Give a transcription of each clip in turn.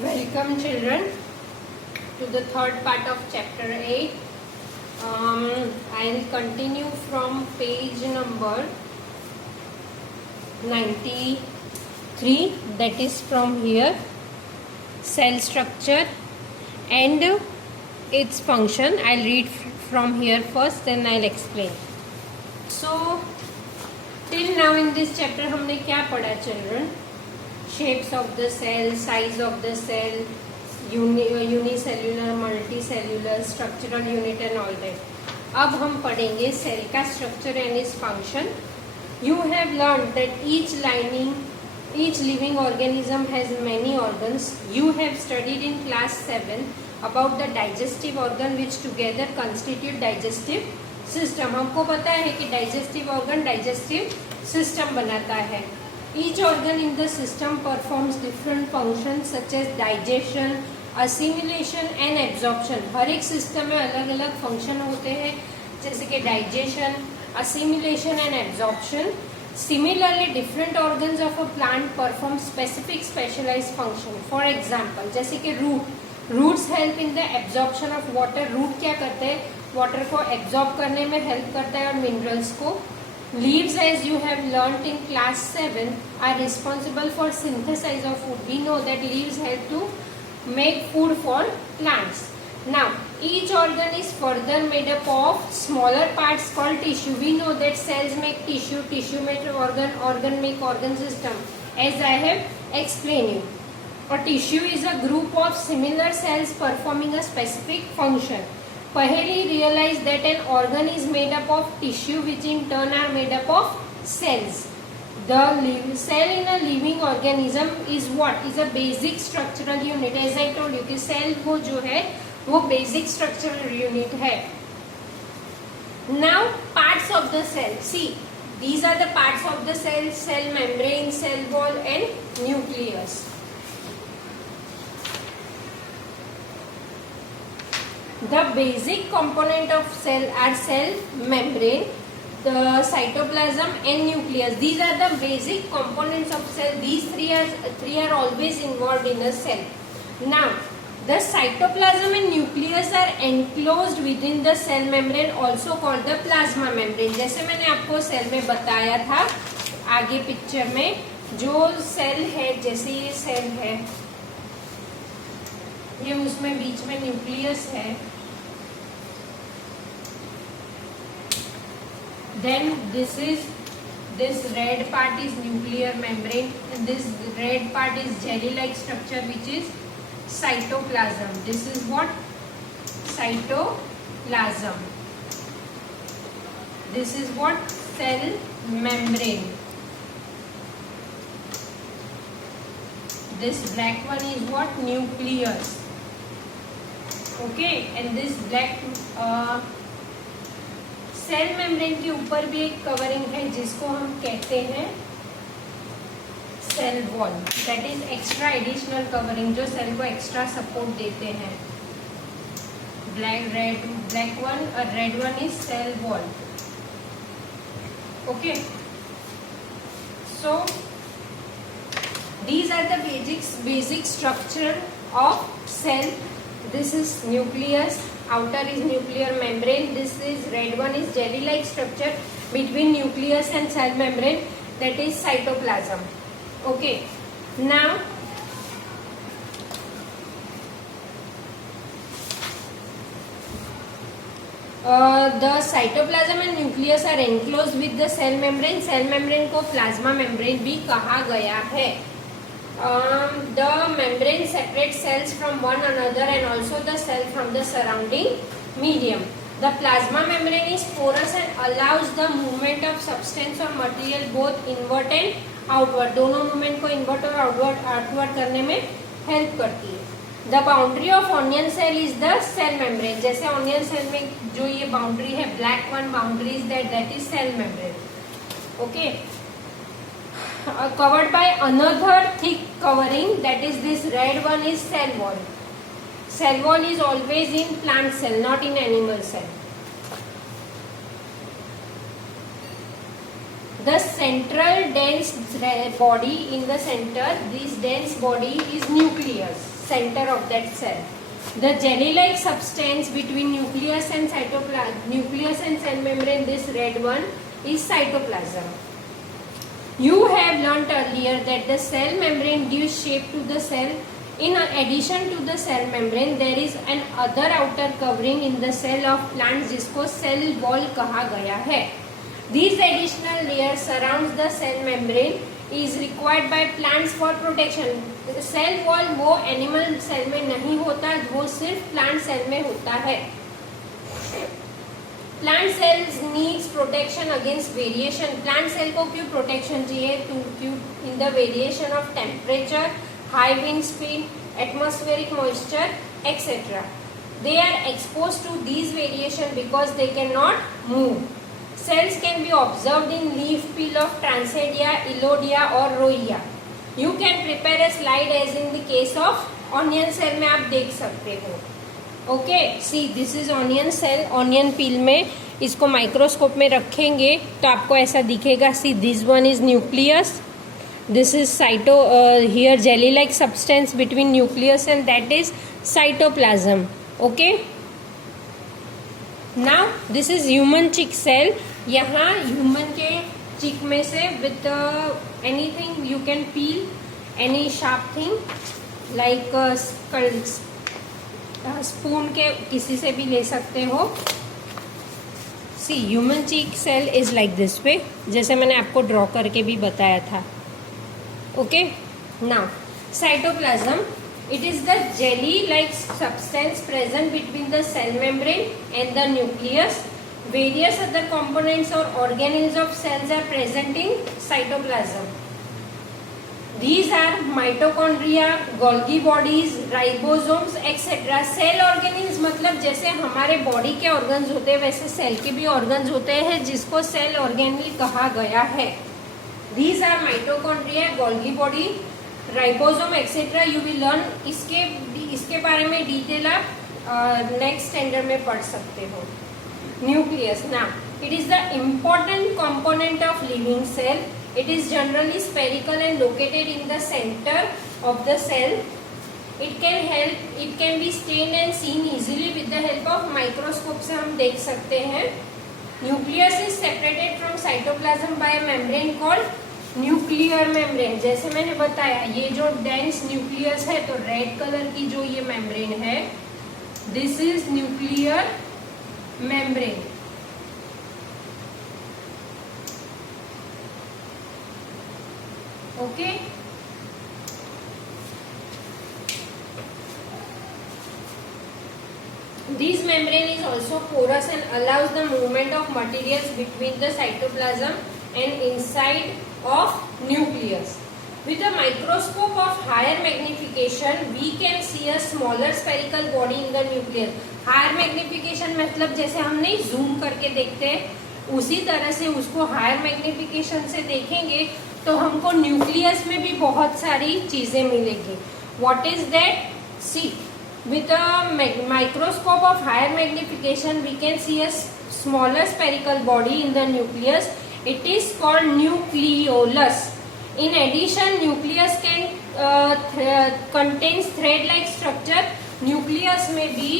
Welcome children to the third part of chapter 8. I'll continue from page number 93, that is from here, cell structure and its function. I'll read from here first, then I'll explain. So till now in this chapter हमने क्या पढ़ा children? Shapes of the cell, size of the cell, unicellular, multicellular, structural unit and all that. अब हम पढ़ेंगे cell का structure and its function. You have learned that each living organism has many organs. You have studied in class 7 about the digestive organ which together constitute digestive system. हमको पता है कि digestive organ digestive system बनाता है. Each organ in the system performs different functions such as digestion, assimilation and absorption. हर एक system में अलग अलग फंक्शन होते हैं जैसे कि digestion, assimilation and absorption. Similarly, different organs of a plant perform specific specialized function. For example, जैसे कि roots help in the absorption of water. root क्या करते हैं? water को absorb करने में help करता है और minerals को. Leaves, as you have learnt in class 7, are responsible for synthesis of food. We know that leaves help to make food for plants. Now, each organ is further made up of smaller parts called tissue. We know that cells make tissue, tissue make organ make organ system. As I have explained you, a tissue is a group of similar cells performing a specific function. Paheli realized that an organ is made up of tissue which in turn are made up of cells. The cell in a living organism is what? Is a basic structural unit. As I told you कि cell वो जो है वो basic structural unit है. Now parts of the cell. See, these are the parts of the cell: cell membrane, cell wall and nucleus. The basic component of cell are cell membrane, the cytoplasm and nucleus. These are the basic components of cell. These three are always involved in a cell. Now, the cytoplasm and nucleus are enclosed within the cell membrane, also called the plasma membrane. जैसे मैंने आपको cell में बताया था आगे picture में, जो cell है जैसे ये सेल है, ये उसमें बीच में न्यूक्लियस है. Then this red part is nuclear membrane and this red part is jelly-like structure which is cytoplasm. This is what? Cytoplasm. This is what? Cell membrane. This black one is what? Nucleus. Okay, and this black cell membrane के ऊपर भी एक covering है जिसको हम कहते हैं cell wall. That is extra additional covering जो सेल को एक्स्ट्रा सपोर्ट देते हैं. ब्लैक वन और red one is cell wall. Okay, so these are the basic structure of cell. This is nucleus. Outer is nuclear membrane. This is red one is jelly-like structure between nucleus and cell membrane, that is cytoplasm. Okay. Now, the cytoplasm and nucleus are enclosed with the cell membrane. Cell membrane को plasma membrane भी कहा गया है. The membrane separates cells from one another and also the cell from the surrounding medium. The plasma membrane is porous and allows the movement of substance or material both inward and outward. दोनों movement को inward और outward करने में help करती है. The boundary of onion cell is the cell membrane. जैसे onion cell में जो ये boundary है, black one boundary is that is cell membrane. Okay. Covered by another thick covering, that is this red one is cell wall. Cell wall is always in plant cell, not in animal cell. The central dense body in the center, this dense body is nucleus. center of that cell. The jelly-like substance between nucleus and cytoplasm, nucleus and cell membrane, this red one is cytoplasm. You have learnt earlier that the cell membrane gives shape to the cell. In addition to the cell membrane, there is an other outer covering in the cell of plants जिसको cell wall कहा गया है. These additional layers surrounds the cell membrane is required by plants for protection. Cell wall वो animal cell में नहीं होता, वो सिर्फ plant cell में होता है. Plant cells needs protection against variation. Plant cell को क्यों protection चाहिए? क्यों in the variation of temperature, high wind speed, atmospheric moisture, etc. They are exposed to these variation because they cannot move. Cells can be observed in leaf peel of Transcadia, Elodea or Roya. You can prepare a slide as in the case of onion cell में आप देख सकते हो. Okay, see this is onion cell. Onion peel में इसको microscope में रखेंगे तो आपको ऐसा दिखेगा. See this one is nucleus. This is here jelly-like substance between nucleus and that is cytoplasm. Okay. Now this is human cheek cell. यहाँ human के चिक में से with anything you can peel any sharp thing like spoon के किसी से भी ले सकते हो. See human cheek cell is like this way, जैसे मैंने आपको ड्रॉ करके भी बताया था. Okay. Now cytoplasm, it is the jelly like substance present between the cell membrane and the nucleus. Various other components or organelles of cells are present in cytoplasm. These are mitochondria, Golgi bodies, ribosomes, etc. Cell organelles मतलब जैसे हमारे body के organs होते हैं वैसे cell के भी organs होते हैं जिसको सेल ऑर्गेनेल कहा गया है. These are mitochondria, Golgi body, ribosome etcetera. You will learn इसके बारे में डिटेल आप नेक्स्ट स्टैंडर्ड में पढ़ सकते हो. न्यूक्लियस, ना it is the important component of living cell. It is generally spherical and located in the centre of the cell. It can be stained and seen easily with the help of microscope से हम देख सकते हैं. Nucleus is separated from cytoplasm by a membrane called nuclear membrane. जैसे मैंने बताया ये जो डेंस न्यूक्लियस है तो रेड कलर की जो ये मेम्ब्रेन है this is nuclear membrane. Okay. This membrane is also porous and allows the movement of materials between the cytoplasm and inside of nucleus. With a microscope of higher magnification, we can see a smaller spherical body in the nucleus. Higher magnification मतलब जैसे हम नहीं zoom करके देखते हैं उसी तरह से उसको higher magnification से देखेंगे तो हमको न्यूक्लियस में भी बहुत सारी चीजें मिलेगी. What is that? See, with a microscope of higher magnification, we can see a smaller spherical body in the nucleus. It is called nucleolus. In addition, nucleus contains thread-like structure. Nucleus में भी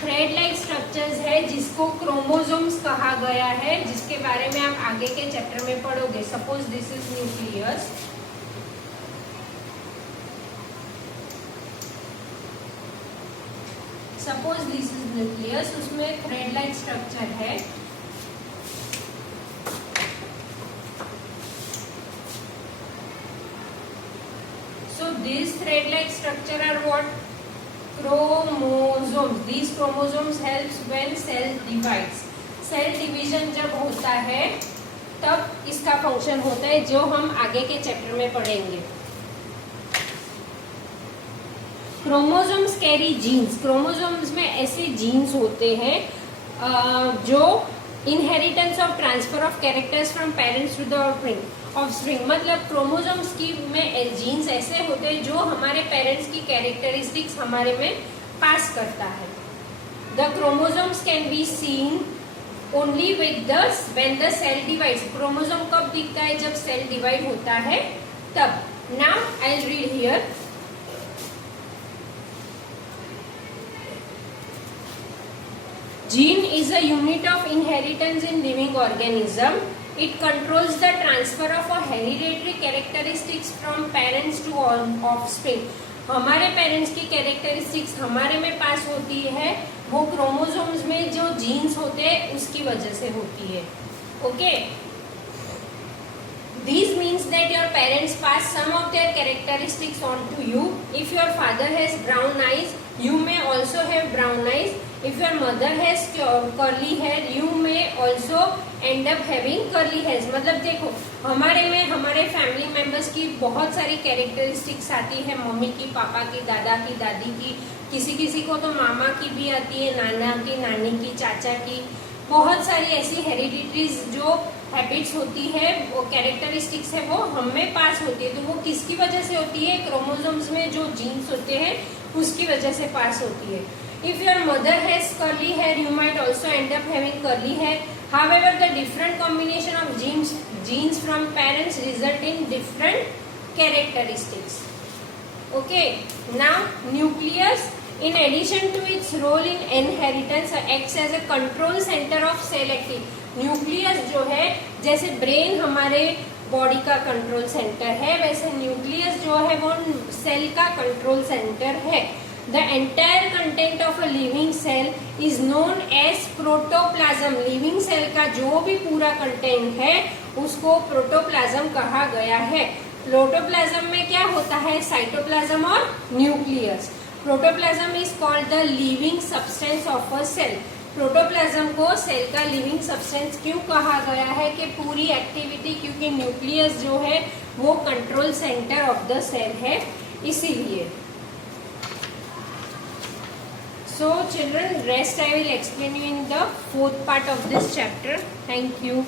thread-like structures है जिसको chromosomes कहा गया है, जिसके बारे में आप आगे के चैप्टर में पढ़ोगे. Suppose this is nucleus. Suppose this is nucleus. उसमें thread-like structure है. So these thread-like structure are what? Chromosomes. These chromosomes helps when cell divides. Cell division जब होता है तब इसका फंक्शन होता है जो हम आगे के चैप्टर में पढ़ेंगे. Chromosomes carry jeans. क्रोमोसोम्स में ऐसे जीन्स होते हैं जो inheritance of transfer of characters from parents to the offspring. मतलब क्रोमोसोम्स की में जीन्स ऐसे होते हैं जो हमारे पेरेंट्स की कैरेक्टरिस्टिक्स हमारे में पास करता है. The chromosomes can be seen only with when the cell divides. Chromosome कब दिखता है? जब सेल डिवाइड होता है तब. Now I will read here. Gene is a unit of inheritance in living organism. It controls the transfer of a hereditary characteristics from parents to offspring. हमारे parents की characteristics हमारे में पास होती है, वो क्रोमोसोम्स में जो जीन्स होते हैं उसकी वजह से होती है. Okay, This means that your parents pass some of their characteristics on to you. If your father has brown eyes, you may also have brown eyes. If your mother has curly hair, you may also end up having curly hairs. मतलब देखो, हमारे में हमारे family members की बहुत सारी characteristics आती है, मम्मी की, पापा की, दादा की, दादी की, किसी किसी को तो मामा की भी आती है, नाना की, नानी की, चाचा की. बहुत सारी ऐसी हेरिडिटीज जो हैबिट्स होती है, वो कैरेक्टरिस्टिक्स है, वो हमें पास होती है. तो वो किसकी वजह से होती है? क्रोमोसोम्स में जो जीन्स होते हैं उसकी वजह से पास होती है. If your mother has curly hair, you might also end up having curly hair. However, the different combination of genes from parents result in different characteristics. Okay, now nucleus, in addition to its role in inheritance, acts as a control center of cell activity. Nucleus जो है, जैसे brain हमारे body का control centre है, वैसे nucleus जो है वो सेल का कंट्रोल सेंटर है. The entire content of a living cell is known as protoplasm. Living cell का जो भी पूरा कंटेंट है उसको प्रोटोप्लाज्म कहा गया है. प्रोटोप्लाज्म में क्या होता है? साइटोप्लाज्म और nucleus. Protoplasm is called the living substance of a cell. Protoplasm को सेल का लिविंग सब्सटेंस क्यों कहा गया है? कि पूरी एक्टिविटी, क्योंकि न्यूक्लियस जो है वो control centre of the cell है, इसीलिए. So children, rest I will explain you in the fourth part of this chapter. Thank you.